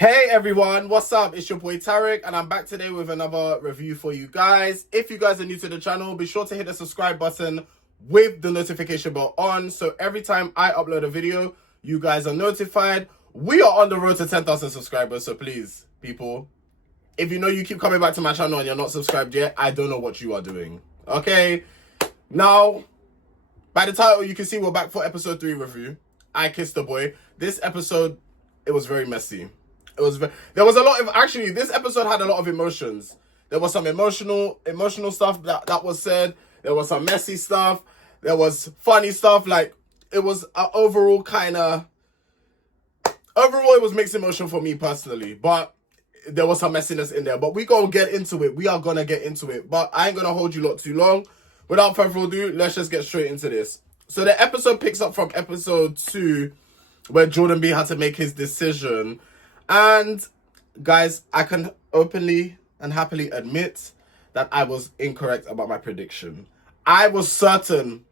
Hey everyone, what's up? It's your boy Tarek and I'm back today with another review for you guys. If you guys are new to the channel, be sure to hit the subscribe button with the notification bell on so every time I upload a video, you guys are notified. We are on the road to 10,000 subscribers, so please, people, if you know you keep coming back to my channel and you're not subscribed yet, I don't know what you are doing. Okay? Now, by the title, you can see we're back for episode 3 review. I Kissed the Boy. This episode, it was very messy. There was a lot of, actually, this episode had a lot of emotions. There was some emotional stuff that was said. There was some messy stuff. There was funny stuff. Like, it was overall, it was mixed emotion for me personally. But there was some messiness in there. But we gonna get into it. We are gonna get into it. But I ain't gonna hold you lot too long. Without further ado, let's just get straight into this. So the episode picks up from episode 2, where Jordan B had to make his decision. And guys, I can openly and happily admit that I was incorrect about my prediction. I was 100%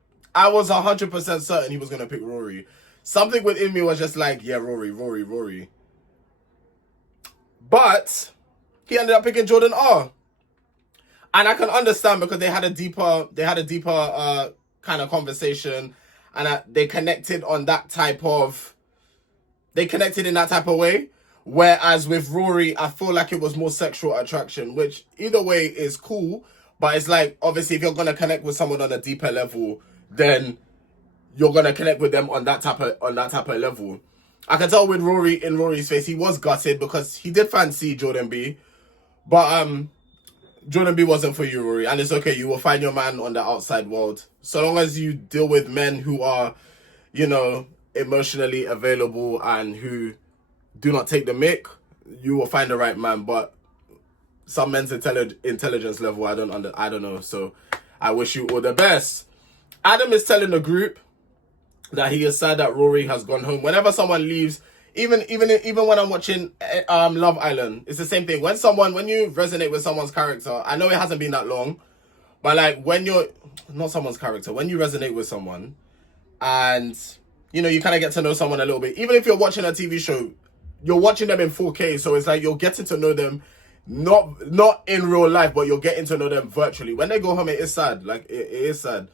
certain he was going to pick Rory. Something within me was just like, yeah, Rory. But he ended up picking Jordan R. And I can understand because they had a deeper kind of conversation, and they connected in that type of way. Whereas with Rory, I feel like it was more sexual attraction, which either way is cool. But it's like, obviously, if you're going to connect with someone on a deeper level, then you're going to connect with them on that type of level. I can tell with Rory, in Rory's face, he was gutted because he did fancy Jordan B. But Jordan B wasn't for you, Rory. And it's okay. You will find your man on the outside world. So long as you deal with men who are, emotionally available and who do not take the mick, you will find the right man. But some men's intelligence level, I don't know. So I wish you all the best. Adam is telling the group that he is sad that Rory has gone home. Whenever someone leaves, even when I'm watching Love Island, it's the same thing. When you resonate with someone's character, I know it hasn't been that long, but like when you resonate with someone and you kind of get to know someone a little bit, even if you're watching a TV show, you're watching them in 4K, so it's like you're getting to know them, not in real life, but you're getting to know them virtually. When they go home, it is sad. Like, it is sad.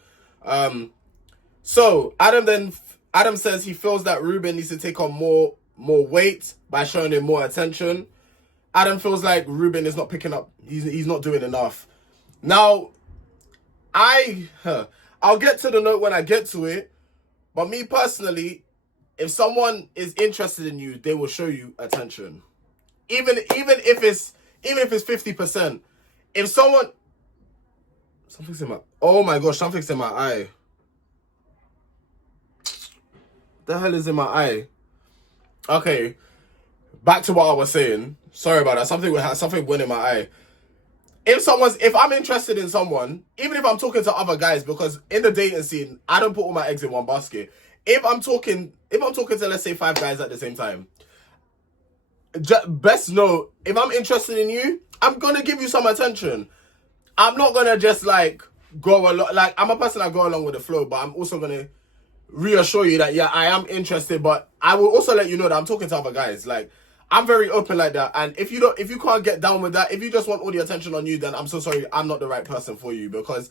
So Adam says he feels that Ruben needs to take on more weight by showing him more attention. Adam feels like Ruben is not picking up. He's not doing enough. Now, I'll get to the note when I get to it, but me personally, if someone is interested in you, they will show you attention. Even if it's 50%. If someone, something's in my eye. The hell is in my eye? Okay, back to what I was saying. Sorry about that. Something went in my eye. If I'm interested in someone, even if I'm talking to other guys, because in the dating scene, I don't put all my eggs in one basket. If I'm talking to, let's say, 5 guys at the same time, best know, if I'm interested in you, I'm going to give you some attention. I'm not going to just, go along. I'm a person that go along with the flow, but I'm also going to reassure you that, yeah, I am interested, but I will also let you know that I'm talking to other guys. I'm very open like that. And if you can't get down with that, if you just want all the attention on you, then I'm so sorry, I'm not the right person for you. Because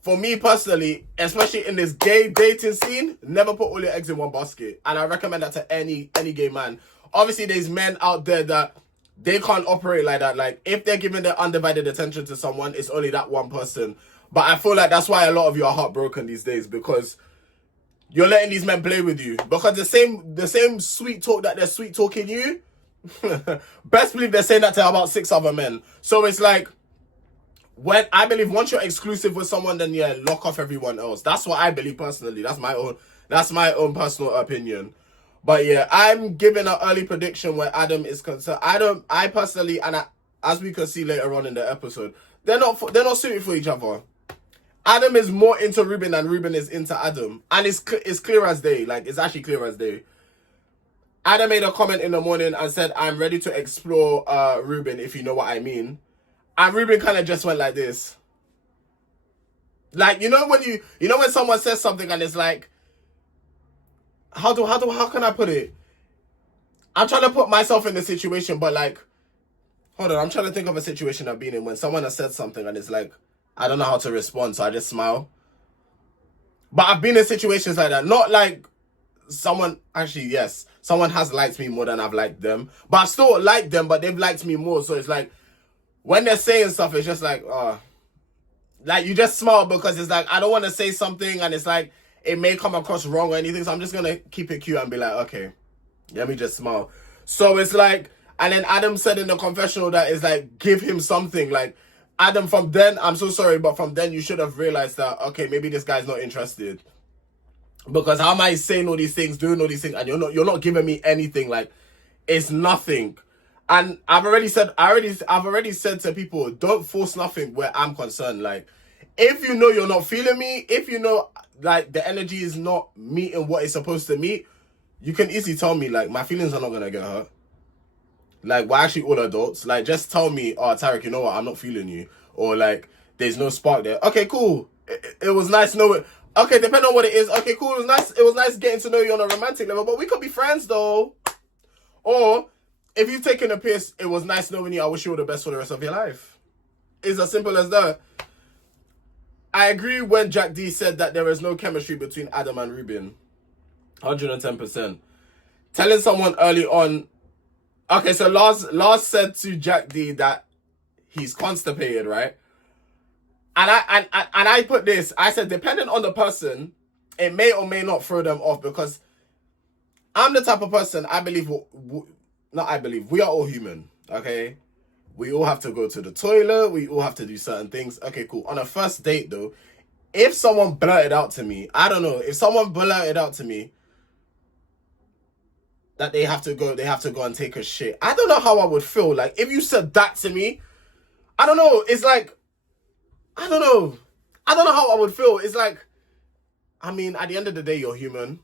for me personally, especially in this gay dating scene, never put all your eggs in one basket. And I recommend that to any gay man. Obviously, there's men out there that they can't operate like that. Like, if they're giving their undivided attention to someone, it's only that one person. But I feel like that's why a lot of you are heartbroken these days, because you're letting these men play with you. Because the same sweet talk that they're sweet talking you, best believe they're saying that to about 6 other men. So it's like, I believe once you're exclusive with someone, then yeah, lock off everyone else. That's what I believe personally. That's my own personal opinion. But yeah, I'm giving an early prediction where Adam is concerned. I personally, and as we can see later on in the episode, they're not suited for each other. Adam is more into Ruben than Ruben is into Adam, and it's clear as day. Like, it's actually clear as day. Adam made a comment in the morning and said, "I'm ready to explore Ruben, if you know what I mean." And Ruben kind of just went like this. Like, when someone says something and it's like, how can I put it? I'm trying to put myself in the situation, but like, hold on, I'm trying to think of a situation I've been in when someone has said something and it's like, I don't know how to respond, so I just smile. But I've been in situations like that. Not like someone, actually, yes, someone has liked me more than I've liked them. But I still like them, but they've liked me more. So it's like, when they're saying stuff, it's just like, like you just smile because it's like, I don't want to say something and it's like, it may come across wrong or anything. So I'm just going to keep it cute and be like, okay, let me just smile. So it's like, and then Adam said in the confessional that it's like, give him something. Like, Adam, from then, I'm so sorry, but from then you should have realized that, okay, maybe this guy's not interested. Because how am I saying all these things, doing all these things, and you're not giving me anything? Like, it's nothing. And I've already said to people, don't force nothing where I'm concerned. Like, if you know you're not feeling me, if you know like the energy is not meeting what it's supposed to meet, you can easily tell me, like, my feelings are not gonna get hurt. Like, we're actually all adults. Like, just tell me, oh, Tarek, you know what, I'm not feeling you. Or like, there's no spark there. Okay, cool. It was nice knowing. Okay, depending on what it is. Okay, cool. It was nice getting to know you on a romantic level, but we could be friends though. Or if you've taken a piss, it was nice knowing you. I wish you all the best for the rest of your life. It's as simple as that. I agree when Jack D said that there is no chemistry between Adam and Ruben. 110%. Telling someone early on. Okay, so Lars said to Jack D that he's constipated, right? And I put this. I said, depending on the person, it may or may not throw them off, because I'm the type of person, I believe, we are all human, okay? We all have to go to the toilet. We all have to do certain things. Okay, cool. On a first date, though, if someone blurted out to me, I don't know, if someone blurted out to me that they have to go and take a shit, I don't know how I would feel. Like, if you said that to me, I don't know. It's like, I don't know how I would feel. It's like, I mean, at the end of the day, you're human.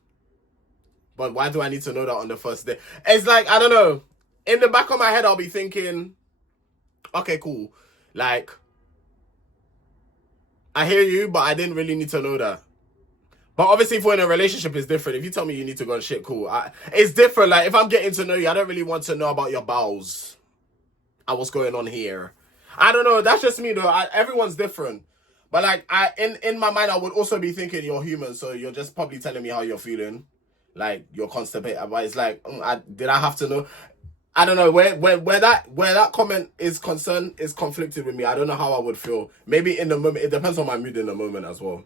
But why do I need to know that on the first day? It's like, I don't know. In the back of my head, I'll be thinking, okay, cool. Like, I hear you, but I didn't really need to know that. But obviously, if we're in a relationship, it's different. If you tell me you need to go and shit, cool. It's different. Like, if I'm getting to know you, I don't really want to know about your bowels and what's going on here. I don't know. That's just me, though. Everyone's different. But, like, in my mind, I would also be thinking you're human, so you're just probably telling me how you're feeling. Like, you're constipated. But it's like, did I have to know? I don't know. Where that comment is concerned is conflicted with me. I don't know how I would feel. Maybe in the moment. It depends on my mood in the moment as well.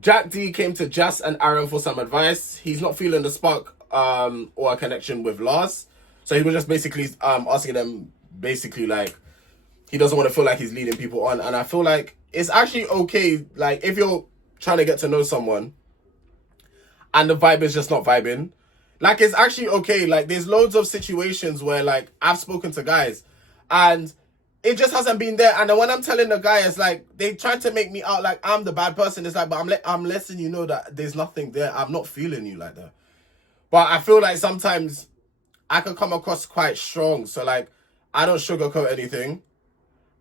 Jack D came to Jas and Aaron for some advice. He's not feeling the spark or a connection with Lars. So he was just basically asking them, basically, like, he doesn't want to feel like he's leading people on. And I feel like it's actually okay, like, if you're trying to get to know someone and the vibe is just not vibing, like, it's actually okay. Like, there's loads of situations where, like, I've spoken to guys and it just hasn't been there. And then when I'm telling the guy, it's like, they try to make me out like I'm the bad person. It's like, but I'm letting you know that there's nothing there. I'm not feeling you like that. But I feel like sometimes I can come across quite strong. So, like, I don't sugarcoat anything.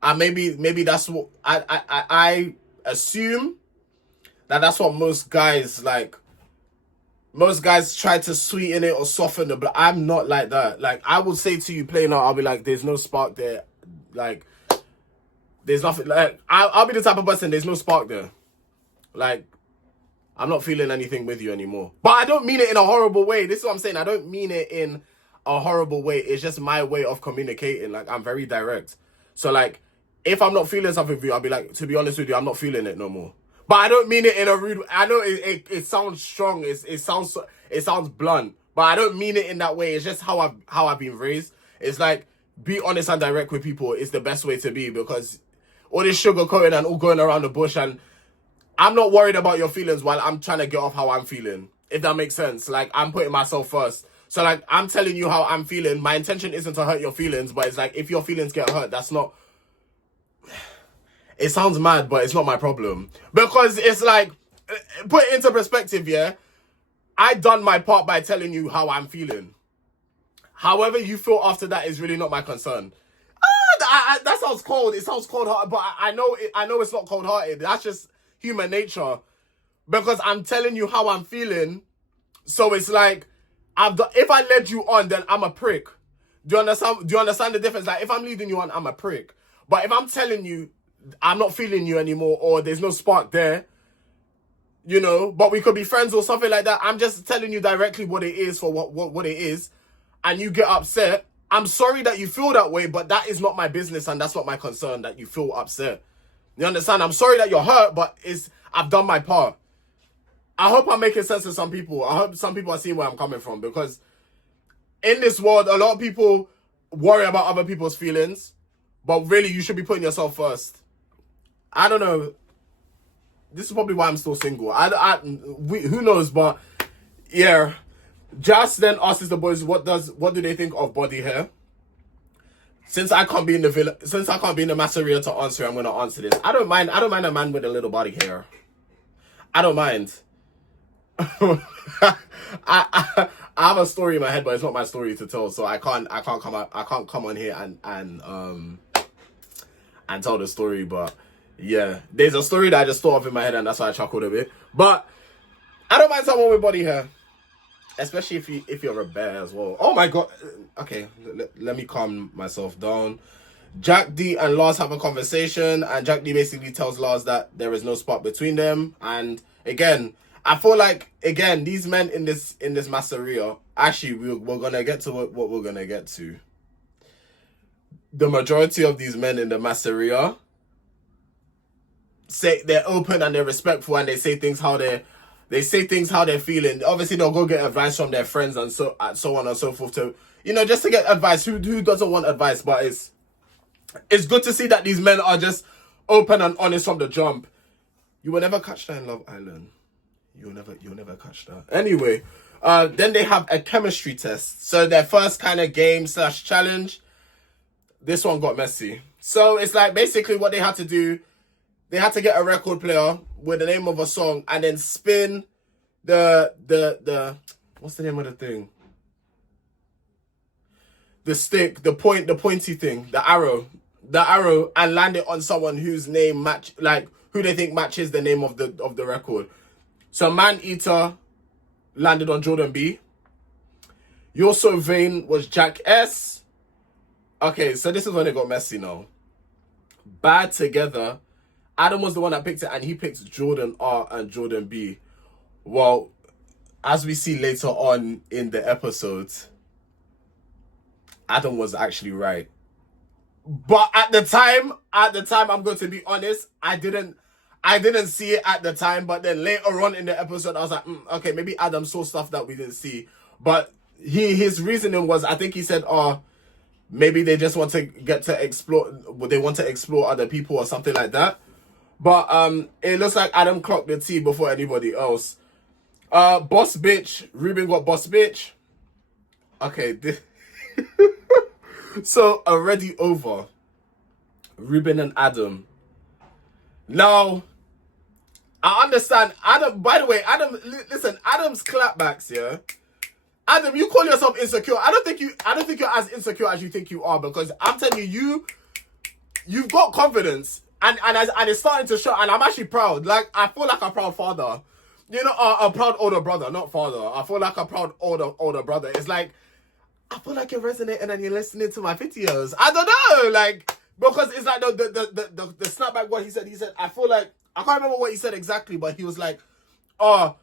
And maybe that's what I assume that that's what most guys like. Most guys try to sweeten it or soften it, but I'm not like that. Like, I would say to you plain out, I'll be like, there's no spark there. Like, there's nothing. Like, I'll be the type of person, there's no spark there. Like, I'm not feeling anything with you anymore. But I don't mean it in a horrible way. This is what I'm saying. I don't mean it in a horrible way. It's just my way of communicating. Like, I'm very direct. So, like, if I'm not feeling something with you, I'll be like, to be honest with you, I'm not feeling it no more. But I don't mean it in a rude. I know it sounds strong. It sounds blunt. But I don't mean it in that way. It's just how I've been raised. It's like, be honest and direct with people is the best way to be, because all this sugarcoating and all going around the bush, and I'm not worried about your feelings while I'm trying to get off how I'm feeling. If that makes sense. Like, I'm putting myself first. So, like, I'm telling you how I'm feeling. My intention isn't to hurt your feelings, but it's like, if your feelings get hurt, that's not... It sounds mad, but it's not my problem. Because it's like, put it into perspective, yeah? I done my part by telling you how I'm feeling. However you feel after that is really not my concern. That sounds cold. It sounds cold-hearted, but I know it's not cold-hearted. That's just human nature. Because I'm telling you how I'm feeling. So it's like, if I led you on, then I'm a prick. Do you understand? Do you understand the difference? Like, if I'm leading you on, I'm a prick. But if I'm telling you I'm not feeling you anymore, or there's no spark there, you know, but we could be friends or something like that, I'm just telling you directly what it is for what it is, and you get upset. I'm sorry that you feel that way, but that is not my business, and that's not my concern that you feel upset. You understand? I'm sorry that you're hurt, but I've done my part. I hope I'm making sense to some people. I hope some people are seeing where I'm coming from, because in this world, a lot of people worry about other people's feelings, but really, you should be putting yourself first. I don't know. This is probably why I'm still single. Who knows? But yeah, Just then asks the boys, what do they think of body hair? Since I can't be in the masseria to answer, I'm gonna answer this. I don't mind a man with a little body hair. I don't mind. I have a story in my head, but it's not my story to tell, so I can't come on here and tell the story. But yeah, there's a story that I just thought of in my head, and that's why I chuckled a bit. But I don't mind someone with body hair, especially if you're a bear as well. Oh my god. Okay, let me calm myself down. Jack D and Lars have a conversation, and Jack D basically tells Lars that there is no spark between them. And again, I feel like these men in this masseria, actually we're gonna get to what we're gonna get to. The majority of these men in the masseria say they're open and they're respectful, and they say things how they're feeling. Obviously, they'll go get advice from their friends and so on and so forth to, just to get advice. Who doesn't want advice? But it's good to see that these men are just open and honest from the jump. You will never catch that in Love Island. You'll never catch that. Anyway, then they have a chemistry test. So their first kind of game/challenge. This one got messy. So it's like basically what they had to do. They had to get a record player with the name of a song and then spin the what's the name of the thing? The stick, the pointy thing, the arrow, and land it on someone whose name who they think matches the name of the record. So Man Eater landed on Jordan B. You're So Vain was Jack S. Okay, so this is when it got messy now. Bad Together, Adam was the one that picked it, and he picked Jordan R and Jordan B. Well, as we see later on in the episode, Adam was actually right. But at the time, I'm going to be honest, I didn't see it at the time. But then later on in the episode, I was like, okay, maybe Adam saw stuff that we didn't see. But his reasoning was, I think he said, maybe they just want to get to explore, they want to explore other people or something like that. But it looks like Adam clocked the T before anybody else. Boss Bitch, Ruben got Boss Bitch. Okay, so already over. Ruben and Adam. Now, I understand Adam. By the way, Adam, listen, Adam's clapbacks, yeah. Adam, you call yourself insecure. I don't think you're as insecure as you think you are, because I'm telling you've got confidence. And it's starting to show, and I'm actually proud. Like, I feel like a proud father. A proud older brother, not father. I feel like a proud older brother. It's like, I feel like you're resonating and you're listening to my videos. I don't know, like, because it's like the snapback, what he said, I feel like, I can't remember what he said exactly, but he was like, I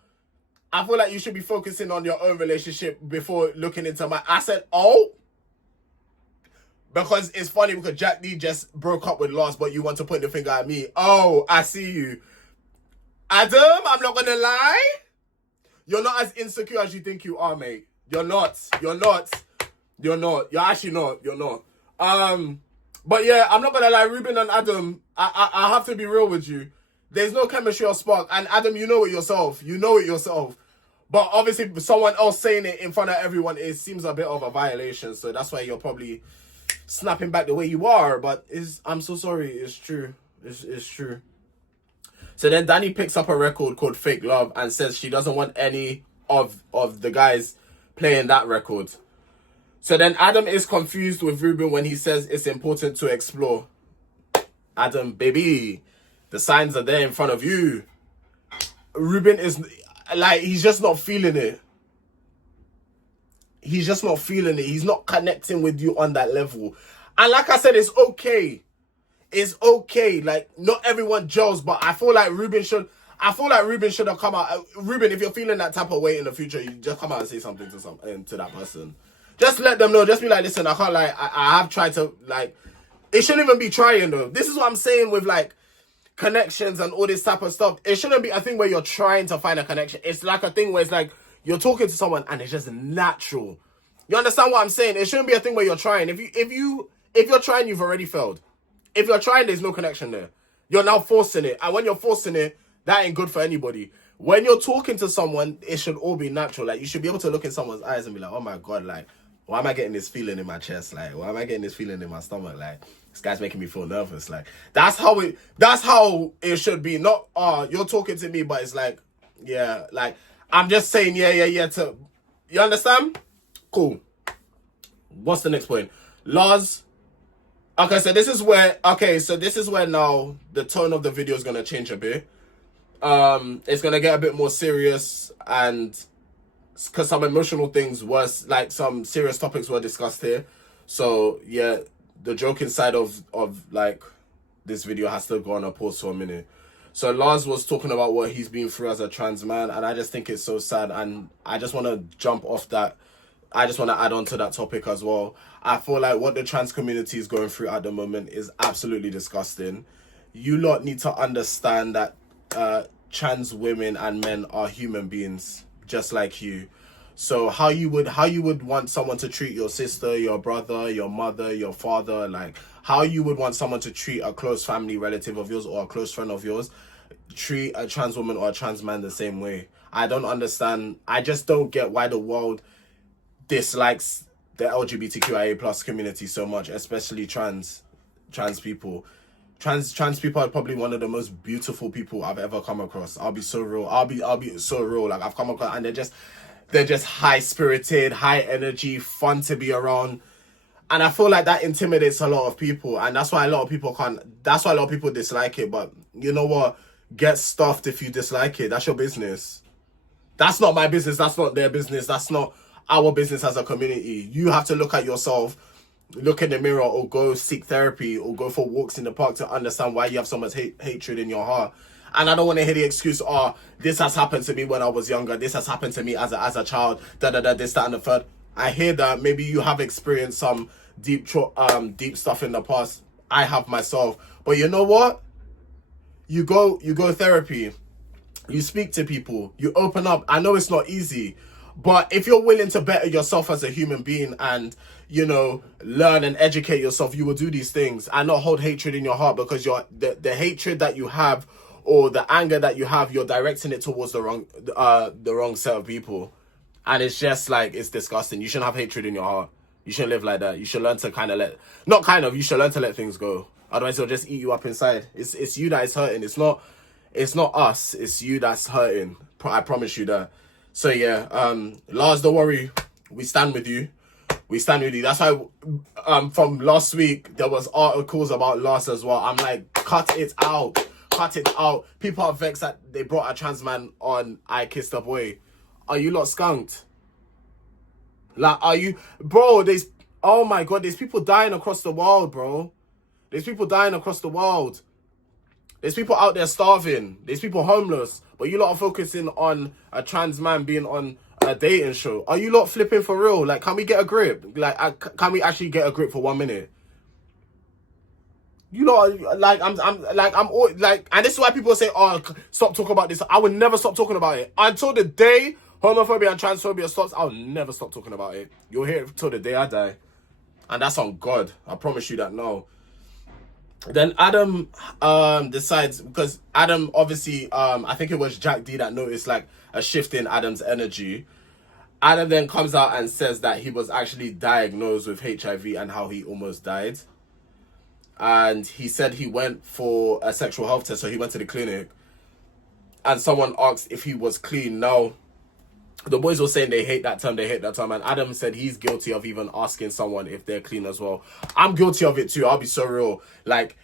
feel like you should be focusing on your own relationship before looking into my... I said, because it's funny because Jack D just broke up with Lars, but you want to point the finger at me. Oh, I see you. Adam, I'm not going to lie. You're not as insecure as you think you are, mate. You're not. You're actually not. You're not. But yeah, I'm not going to lie. Ruben and Adam, I have to be real with you. There's no chemistry or spark. And Adam, you know it yourself. But obviously, someone else saying it in front of everyone, it seems a bit of a violation. So that's why you're probably snapping back the way you are. But I'm so sorry. It's true. It's true. So then Danny picks up a record called Fake Love and says she doesn't want any of the guys playing that record. So then Adam is confused with Ruben when he says it's important to explore. Adam, baby, the signs are there in front of you. Ruben is like, he's just not feeling it. he's just not feeling it. He's not connecting with you on that level. And like I said, it's okay. It's okay. Like, not everyone gels, but I feel like Ruben should have come out. Ruben, if you're feeling that type of way in the future, you just come out and say something to that person. Just let them know. Just be like, listen, I can't lie. I have tried to, like, it shouldn't even be trying though. This is what I'm saying with like connections and all this type of stuff. It shouldn't be a thing where you're trying to find a connection. It's like a thing where it's like you're talking to someone and it's just natural. You understand what I'm saying? It shouldn't be a thing where you're trying. If you're trying, you've already failed. If you're trying, there's no connection there. You're now forcing it. And when you're forcing it, that ain't good for anybody. When you're talking to someone, it should all be natural. Like, you should be able to look in someone's eyes and be like, oh my God, like, why am I getting this feeling in my chest? Like, why am I getting this feeling in my stomach? Like, this guy's making me feel nervous. Like, that's how it should be. Not, you're talking to me, but it's like, yeah, like, I'm just saying, yeah, to, you understand? Cool. What's the next point? Laws. Okay, so this is where now the tone of the video is going to change a bit. It's going to get a bit more serious, and because some emotional things like some serious topics were discussed here. So yeah, the joking side of like this video has to go on a pause for a minute. So Lars was talking about what he's been through as a trans man, and I just think it's so sad, and I just want to jump off that. I just want to add on to that topic as well. I feel like what the trans community is going through at the moment is absolutely disgusting. You lot need to understand that trans women and men are human beings just like you. So how you would want someone to treat your sister, your brother, your mother, your father, like how you would want someone to treat a close family relative of yours or a close friend of yours, treat a trans woman or a trans man the same way. I don't understand. I just don't get why the world dislikes the LGBTQIA plus community so much, especially trans people. Trans people are probably one of the most beautiful people I've ever come across. I'll be so real. I'll be so real. Like, I've come across, and they're just high spirited, high energy, fun to be around. And I feel like that intimidates a lot of people, and that's why a lot of people dislike it. But you know what? Get stuffed if you dislike it. That's your business. That's not my business. That's not their business. That's not our business as a community. You have to look at yourself, look in the mirror, or go seek therapy, or go for walks in the park to understand why you have so much hatred in your heart. And I don't want to hear the excuse, this has happened to me when I was younger, this has happened to me as a child, this, that, and the third. I hear that. Maybe you have experienced some deep stuff in the past. I have myself. But you know what? You go therapy. You speak to people. You open up. I know it's not easy, but if you're willing to better yourself as a human being and, you know, learn and educate yourself, you will do these things and not hold hatred in your heart, because the hatred that you have or the anger that you have, you're directing it towards the wrong set of people. And it's just like, it's disgusting. You shouldn't have hatred in your heart. You shouldn't live like that. You should learn to you should learn to let things go. Otherwise it'll just eat you up inside. It's you that is hurting. It's not us. It's you that's hurting. I promise you that. So yeah, Lars, don't worry. We stand with you. That's why from last week there was articles about Lars as well. I'm like, cut it out. People are vexed that they brought a trans man on I Kissed a Boy. Are you lot skunked? Like, are you, bro? Oh my God, there's people dying across the world, bro. There's people out there starving. There's people homeless. But you lot are focusing on a trans man being on a dating show. Are you lot flipping for real? Like, can we get a grip? Like, can we actually get a grip for 1 minute? You lot are, like, and this is why people say, stop talking about this. I would never stop talking about it. Until the day homophobia and transphobia stops, I'll never stop talking about it. You'll hear it till the day I die. And that's on God. I promise you that now. Then Adam decides, because Adam obviously, I think it was Jack D that noticed like a shift in Adam's energy. Adam then comes out and says that he was actually diagnosed with HIV and how he almost died. And he said he went for a sexual health test, so he went to the clinic. And someone asked if he was clean. Now, the boys were saying they hate that term, and Adam said he's guilty of even asking someone if they're clean as well. I'm guilty of it too, I'll be so real. Like,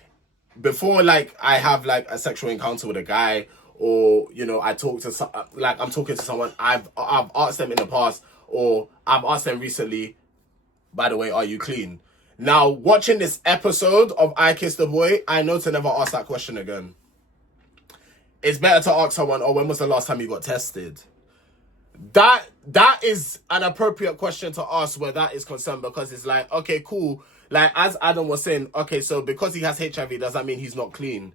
before, like, I have, like, a sexual encounter with a guy, or, you know, I'm talking to someone, I've asked them in the past, or I've asked them recently, by the way, are you clean? Now, watching this episode of I Kissed a Boy, I know to never ask that question again. It's better to ask someone, oh, when was the last time you got tested? That is an appropriate question to ask where that is concerned, because it's like, okay, cool. Like, as Adam was saying, okay, so because he has HIV, does that mean he's not clean?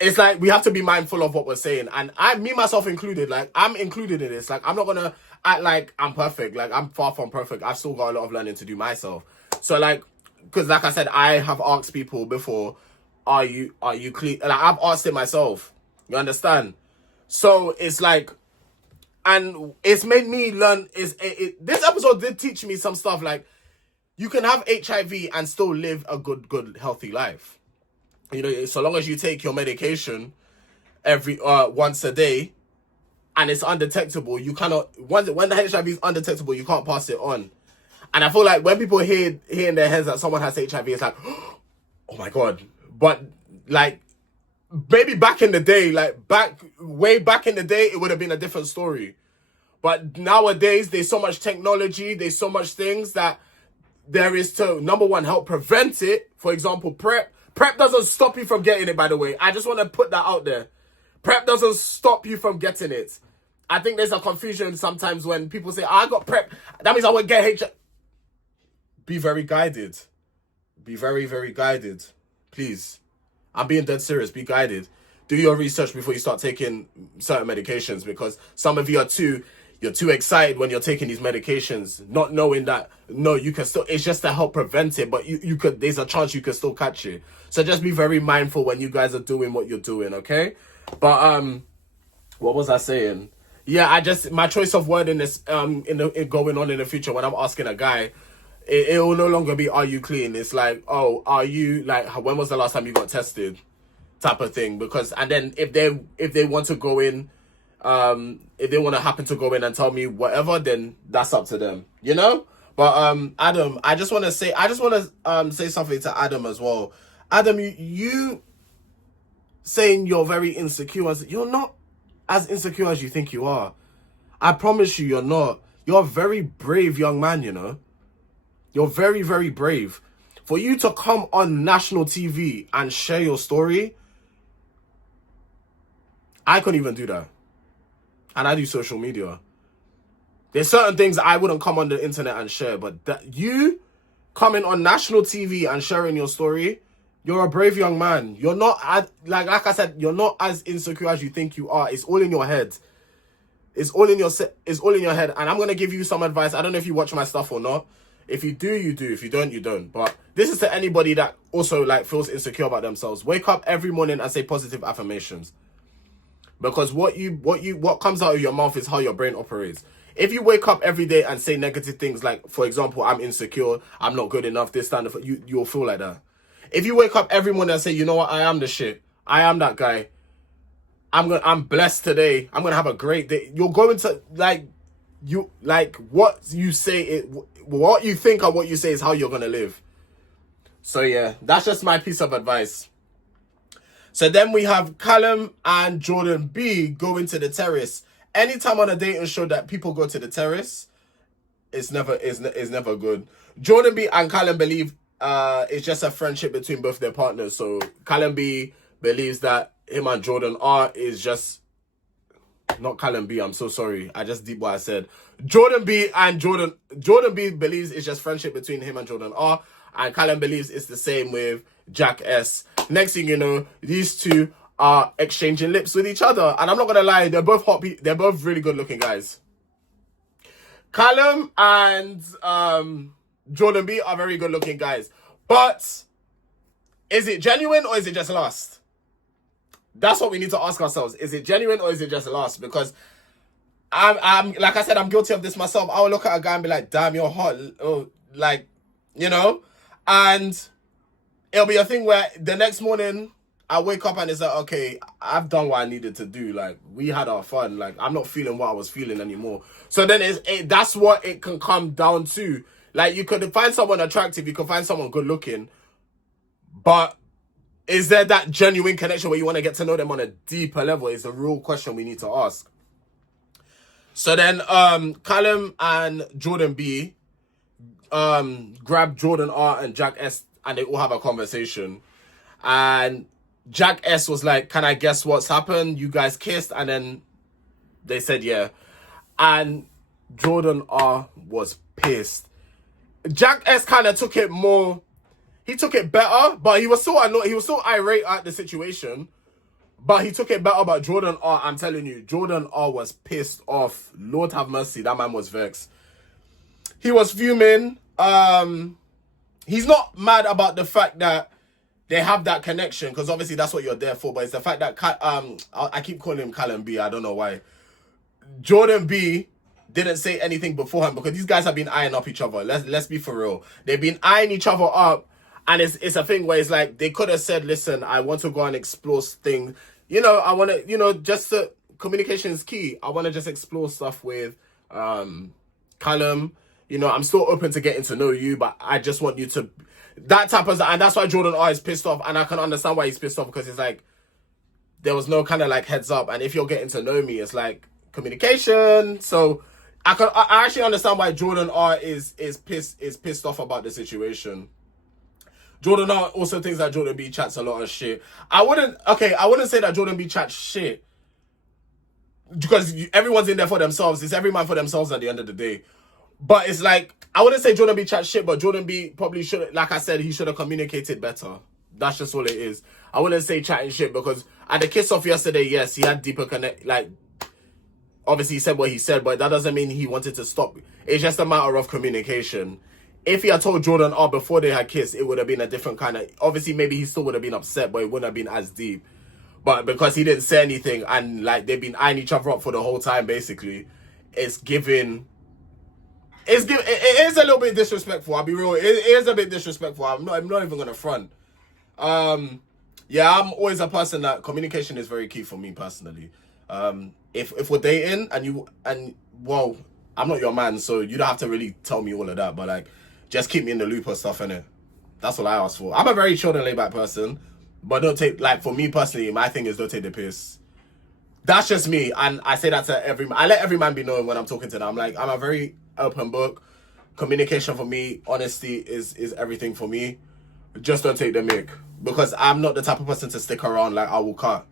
It's like, we have to be mindful of what we're saying. And me, myself included, like, I'm included in this. Like, I'm not going to act like I'm perfect. Like, I'm far from perfect. I've still got a lot of learning to do myself. So, like, because like I said, I have asked people before, are you clean? Like, I've asked it myself. You understand? So, it's like, and it's made me learn, this episode did teach me some stuff, like, you can have HIV and still live a good, healthy life. You know, so long as you take your medication every once a day and it's undetectable, you cannot, when the HIV is undetectable, you can't pass it on. And I feel like when people hear in their heads that someone has HIV, it's like, oh my God. But like, maybe back in the day, like way back in the day, it would have been a different story. But nowadays, there's so much technology, there's so much things that there is to, number one, help prevent it. For example, PrEP. PrEP doesn't stop you from getting it, by the way. I just want to put that out there. PrEP doesn't stop you from getting it. I think there's a confusion sometimes when people say, I got PrEP, that means I won't get HIV. Be very guided. Be very, very guided. Please. I'm being dead serious. Be guided. Do your research before you start taking certain medications, because some of you are you're too excited when you're taking these medications, not knowing that, no, you can still, it's just to help prevent it, but you could, there's a chance you could still catch it. So just be very mindful when you guys are doing what you're doing, okay? But, what was I saying? Yeah, my choice of wording is, going on in the future when I'm asking a guy, it will no longer be, are you clean? It's like, oh, are you, like, when was the last time you got tested? Type of thing. Because, and then if they want to go in, if they want to happen to go in and tell me whatever, then that's up to them, you know? But, Adam, I just want to say something to Adam as well. Adam, you saying you're very insecure, you're not as insecure as you think you are. I promise you're not. You're a very brave young man, you know? You're very, very brave. For you to come on national TV and share your story, I couldn't even do that. And I do social media. There's certain things I wouldn't come on the internet and share, but that you coming on national TV and sharing your story, you're a brave young man. You're not, like I said, you're not as insecure as you think you are. It's all in your head. It's all in your head. And I'm going to give you some advice. I don't know if you watch my stuff or not. If you do, you do. If you don't, you don't. But this is to anybody that also like feels insecure about themselves. Wake up every morning and say positive affirmations. Because what comes out of your mouth is how your brain operates. If you wake up every day and say negative things like, for example, I'm insecure, I'm not good enough, this, that, you'll feel like that. If you wake up every morning and say, you know what, I am the shit, I am that guy, I'm blessed today, I'm gonna have a great day, you're going to what you say, what you think and what you say is how you're gonna live. So yeah, that's just my piece of advice. So then we have Callum and Jordan B going to the Terrace. Anytime on a dating show that people go to the Terrace, it's never good. Jordan B and Callum believe it's just a friendship between both their partners. So Callum B believes that him and Jordan R is just not Callum B. I'm so sorry. I just deep what I said. Jordan B believes it's just friendship between him and Jordan R. And Callum believes it's the same with Jack S. Next thing you know, these two are exchanging lips with each other. And I'm not going to lie, they're both hot people. They're both really good looking guys. Callum and Jordan B are very good looking guys. But is it genuine or is it just lust? That's what we need to ask ourselves. Is it genuine or is it just lust? Because I'm like I said, I'm guilty of this myself. I will look at a guy and be like, damn, you're hot. Oh, like, you know? And it'll be a thing where the next morning I wake up and it's like, okay, I've done what I needed to do. Like, we had our fun. Like, I'm not feeling what I was feeling anymore. So then that's what it can come down to. Like, you could find someone attractive, you could find someone good looking, but is there that genuine connection where you want to get to know them on a deeper level? Is the real question we need to ask. So then Callum and Jordan B grab Jordan R and Jack S, and they all have a conversation. And Jack S was like, can I guess what's happened? You guys kissed? And then they said yeah. And Jordan R was pissed. Jack S kind of took it more, he took it better, but he was so annoyed, he was so irate at the situation. But he took it better. But Jordan R, I'm telling you, Jordan R was pissed off. Lord have mercy, that man was vexed. He was fuming. He's not mad about the fact that they have that connection, because obviously that's what you're there for. But it's the fact that I keep calling him Callum B. I don't know why. Jordan B didn't say anything beforehand, because these guys have been eyeing up each other. Let's be for real. They've been eyeing each other up, and it's a thing where it's like they could have said, "Listen, I want to go and explore things. You know, I want to. You know, communication is key. I want to just explore stuff with Callum. You know, I'm still open to getting to know you, but I just want you to." That type of, and that's why Jordan R is pissed off, and I can understand why he's pissed off, because it's like there was no kind of like heads up, and if you're getting to know me, it's like communication. So I actually understand why Jordan R is pissed off about the situation. Jordan R also thinks that Jordan B chats a lot of shit. I wouldn't say that Jordan B chats shit, because everyone's in there for themselves. It's every man for themselves at the end of the day. But it's like, I wouldn't say Jordan B chats shit, but Jordan B probably should, like I said, he should have communicated better. That's just all it is. I wouldn't say chatting shit, because at the kiss off yesterday, yes, he had deeper connect. Like, obviously he said what he said, but that doesn't mean he wanted to stop. It's just a matter of communication. If he had told Jordan R before they had kissed, it would have been a different kind of, obviously maybe he still would have been upset, but it wouldn't have been as deep. But because he didn't say anything, and like they've been eyeing each other up for the whole time, basically, it is a little bit disrespectful. I'll be real. It is a bit disrespectful. I'm not even gonna front. Yeah, I'm always a person that communication is very key for me personally. If we're dating and well, I'm not your man, so you don't have to really tell me all of that. But like, just keep me in the loop of stuff, innit? That's all I ask for. I'm a very chill and laid back person, but don't take, like, for me personally, my thing is don't take the piss. That's just me, and I say that to every man. I let every man be known when I'm talking to them. I'm like, I'm a very open book. Communication for me, honesty is everything for me. Just don't take the mic, because I'm not the type of person to stick around. Like, I will cut.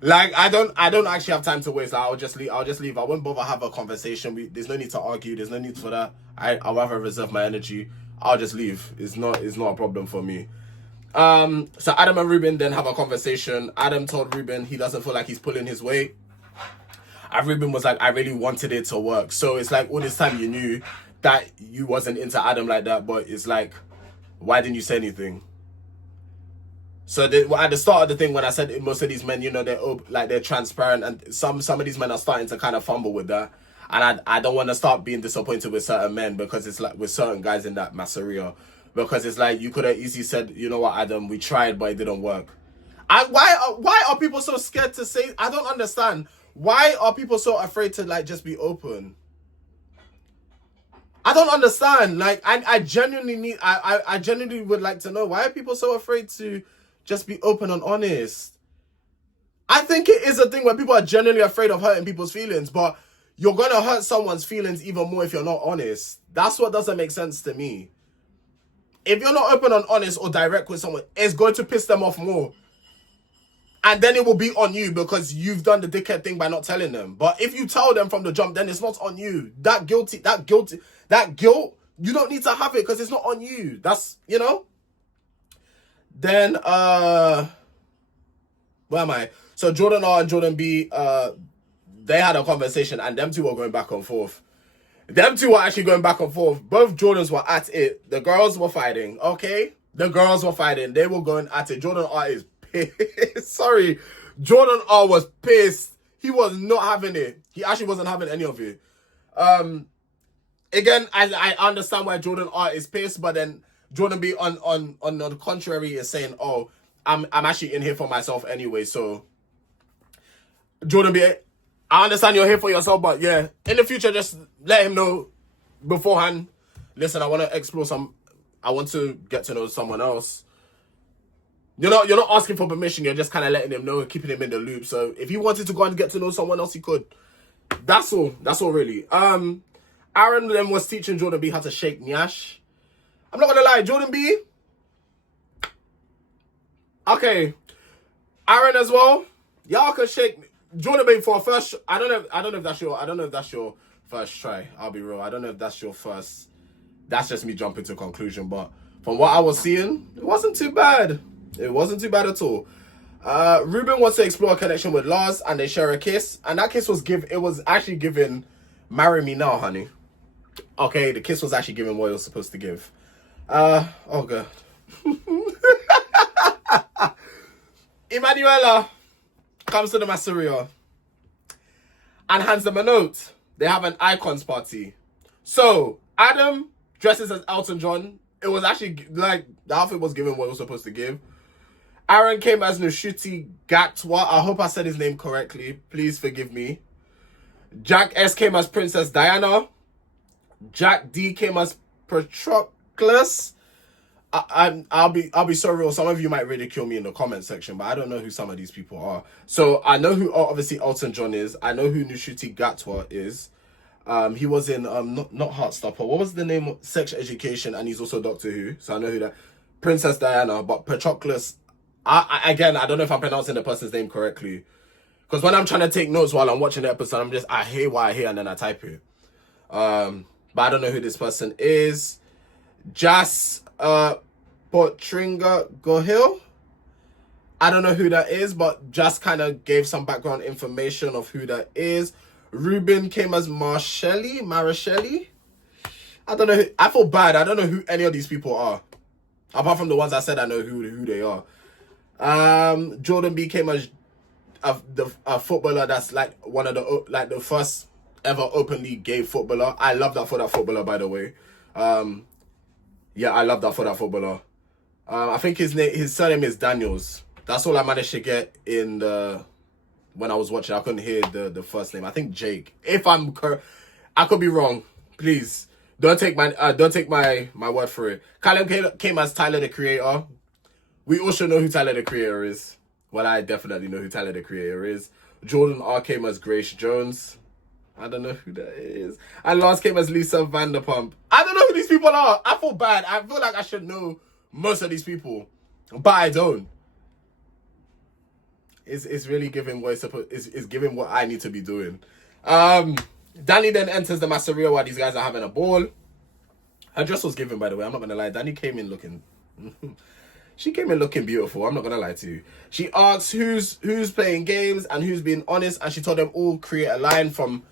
Like, I don't actually have time to waste. Like, I'll just leave. I won't bother have a conversation. There's no need to argue. There's no need for that. I'll rather reserve my energy. I'll just leave. It's not a problem for me. So Adam and Ruben then have a conversation. Adam told Ruben he doesn't feel like he's pulling his weight. And Ruben was like, I really wanted it to work. So it's like, all this time you knew that you wasn't into Adam like that, but it's like, why didn't you say anything? So at the start of the thing, when I said most of these men, you know, they're transparent, and some of these men are starting to kind of fumble with that. And I don't want to start being disappointed with certain men, because it's like with certain guys in that masseria, because it's like, you could have easily said, you know what, Adam, we tried, but it didn't work. And why are people so scared to say? I don't understand. Why are people so afraid to like just be open? I don't understand. Like, I genuinely would like to know, why are people so afraid to just be open and honest? I think it is a thing where people are genuinely afraid of hurting people's feelings, but you're going to hurt someone's feelings even more if you're not honest. That's what doesn't make sense to me. If you're not open and honest or direct with someone, it's going to piss them off more. And then it will be on you, because you've done the dickhead thing by not telling them. But if you tell them from the jump, then it's not on you. That guilt, you don't need to have it, because it's not on you. That's, you know? Then, where am I? So Jordan R and Jordan B, they had a conversation, and them two were going back and forth. Them two were actually going back and forth. Both Jordans were at it. The girls were fighting, okay? The girls were fighting. They were going at it. Jordan R is pissed. Sorry. Jordan R was pissed. He was not having it. He actually wasn't having any of it. Again, I understand why Jordan R is pissed, but then Jordan B on the contrary is saying, oh, I'm actually in here for myself anyway. So Jordan B, I understand you're here for yourself, but yeah, in the future, just let him know beforehand. Listen, I want to explore I want to get to know someone else. You're not asking for permission. You're just kind of letting him know, keeping him in the loop. So if he wanted to go and get to know someone else, he could. that's all. That's all really. Aaron then was teaching Jordan B how to shake Nyash. I'm not gonna lie, Jordan B. Okay, Aaron as well. Y'all can shake Jordan B for a first. I don't know if that's your first try. I'll be real. I don't know if that's your first. That's just me jumping to a conclusion. But from what I was seeing, it wasn't too bad. It wasn't too bad at all. Ruben wants to explore a connection with Lars, and they share a kiss. And that kiss was actually given, "Marry me now, honey." Okay, the kiss was actually given what it was supposed to give. Oh god. Emanuela comes to the Masseria and hands them a note. They have an icons party. So Adam dresses as Elton John. It was actually like the outfit was given what it was supposed to give. Aaron came as Nushuti Gatwa. I hope I said his name correctly. Please forgive me. Jack S came as Princess Diana. Jack D came as Patroclus. I'll be so real. Some of you might ridicule me in the comment section, but I don't know who some of these people are. So I know who obviously Elton John is. I know who Nushuti Gatwa is. He was in not Heartstopper. What was the name of Sex Education? And he's also Doctor Who. So I know who that. Princess Diana, but Patroclus. I don't know if I'm pronouncing the person's name correctly. Because when I'm trying to take notes while I'm watching the episode, I hear what I hear and then I type it. But I don't know who this person is. Jas Potringa Gohil. I don't know who that is, but just kind of gave some background information of who that is. Ruben came as Marichelli. I don't know. I feel bad. I don't know who any of these people are. Apart from the ones I said I know who they are. Jordan B came as a footballer that's like one of the first ever openly gay footballer. I love that for that footballer, by the way. Yeah, I love that for that footballer. I think his surname is Daniels. That's all I managed to get in when I was watching. I couldn't hear the first name. I think Jake. If I'm correct, I could be wrong. Please don't take my word for it. Callum came as Tyler the Creator. We also know who Tyler the Creator is. Well, I definitely know who Tyler the Creator is. Jordan R came as Grace Jones. I don't know who that is. And Lars came as Lisa Vanderpump. I don't know who these people are. I feel bad. I feel like I should know most of these people, but I don't. It's really giving what it's giving what I need to be doing. Danny then enters the Masseria while these guys are having a ball. Her dress was given, by the way. I'm not gonna lie. Danny came in looking. She came in looking beautiful. I'm not gonna lie to you. She asks who's playing games and who's being honest, and she told them all create a line from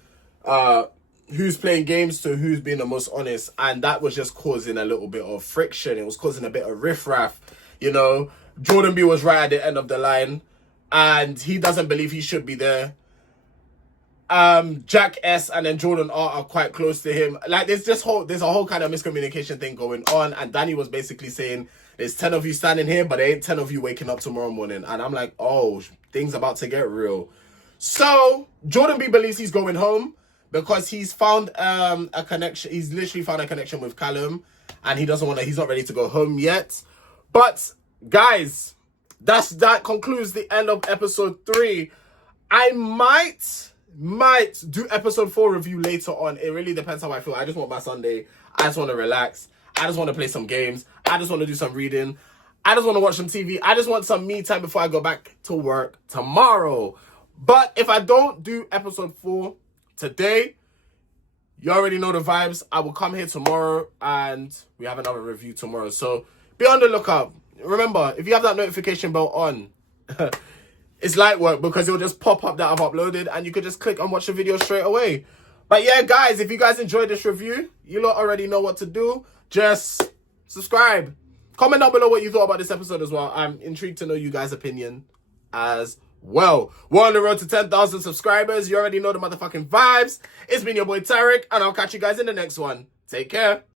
who's playing games to who's being the most honest, and that was just causing a little bit of friction. It was causing a bit of riffraff. You know, Jordan B was right at the end of the line, and he doesn't believe he should be there. Jack S and then Jordan R are quite close to him. Like there's a whole kind of miscommunication thing going on, and Danny was basically saying there's 10 of you standing here, but there ain't 10 of you waking up tomorrow morning. And I'm like, oh, things about to get real. So Jordan B believes he's going home because he's found a connection. He's literally found a connection with Callum, and he's not ready to go home yet. But guys, that concludes the end of episode 3. I might do episode 4 review later on. It really depends how I feel. I just want my Sunday. I just want to relax. I just want to play some games. I just want to do some reading. I just want to watch some TV. I just want some me time before I go back to work tomorrow. But if I don't do episode 4 today, you already know the vibes. I will come here tomorrow and we have another review tomorrow. So be on the lookout. Remember, if you have that notification bell on, it's light work because it'll just pop up that I've uploaded and you could just click and watch the video straight away. But yeah, guys, if you guys enjoyed this review, you lot already know what to do. Just subscribe. Comment down below what you thought about this episode as well. I'm intrigued to know you guys' opinion as well. We're on the road to 10,000 subscribers. You already know the motherfucking vibes. It's been your boy Tarek, and I'll catch you guys in the next one. Take care.